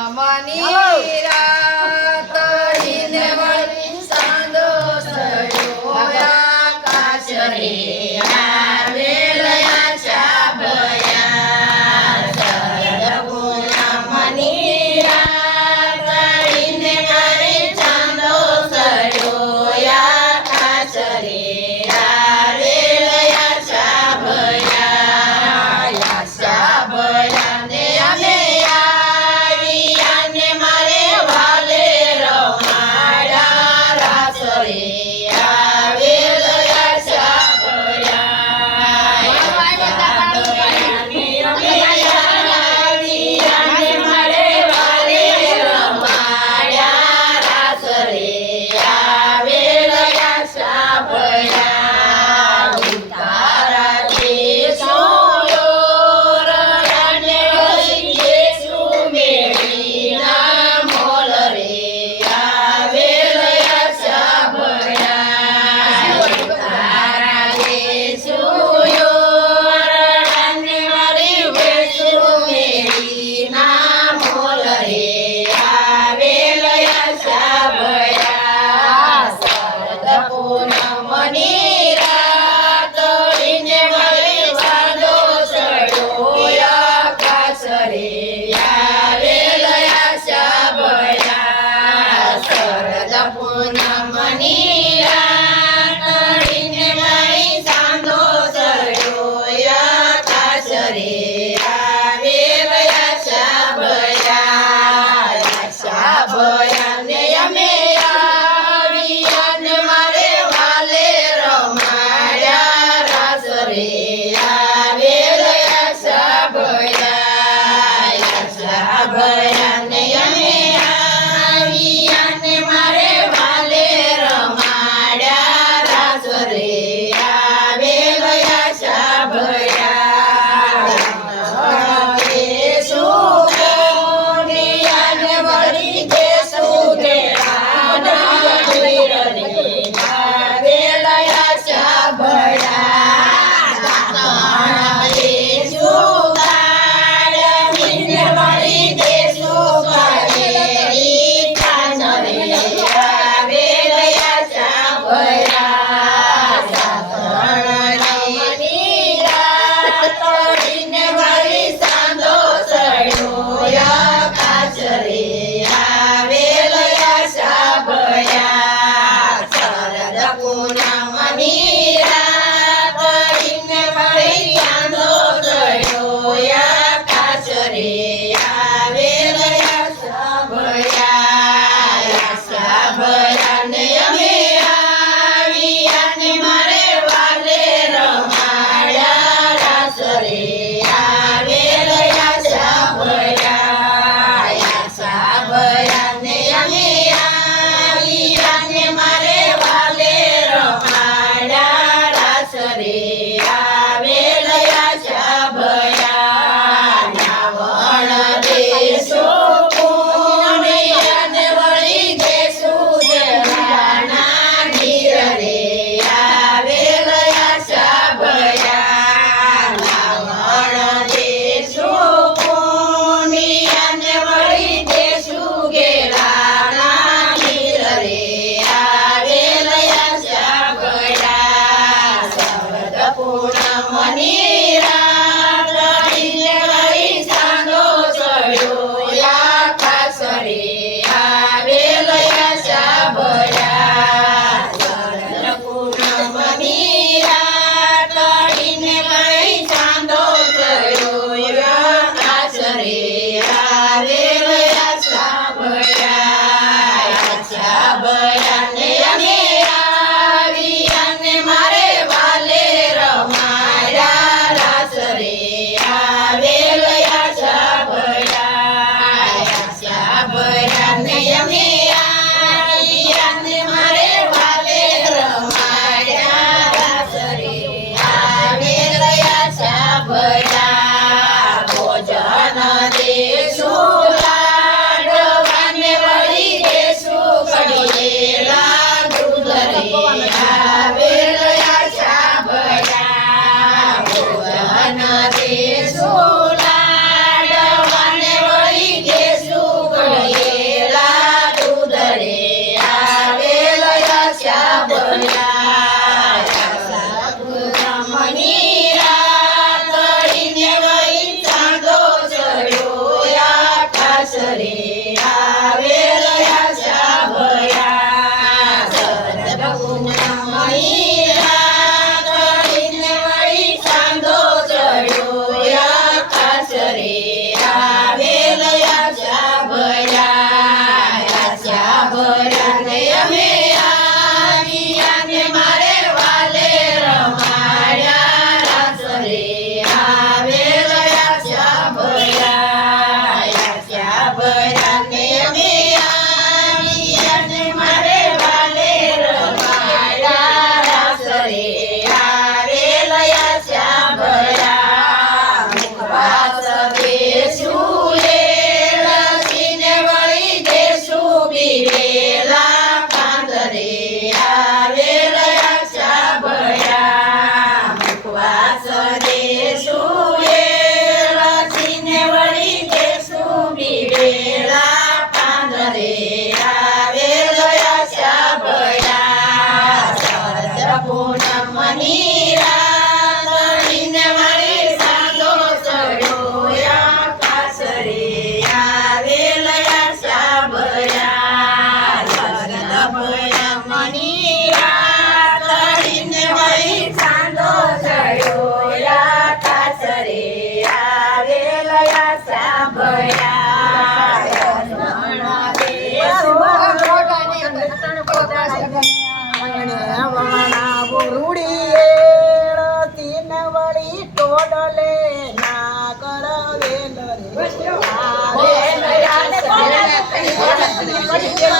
money રાત હિને વળી સાંદો સડ્યો આકાશ રે આવેલયા છાભયા સરગુના મની રાત હિને વળી સાંદો સડ્યો આકાશ રે આવેલયા છાભયા છાભયા ને અમે બયાને અમે આવીને મારે વાલે રમાયા રાસરે આવેલયા શ્યા ભયા મુખવાસ દેશું લખીને વળી દેશું બીવેલા પાંદરે આવેલયા શ્યા ભયા મુખવાસ દેશું લખીને વળી દેશું બીવેલા પાંદરે આવેલયા શ્યા ભયા શરદ પૂનમની રાત વળીને વળી સાંજો ચડ્યો કાસરે આવેલયા શ્યા ભયા શરદ પૂનમની રાત વળીને વળી સાંજો ચડ્યો કાસરે આવેલયા શ્યા ભયા રમણ દેશો ટોડલે ના કરવેલ રે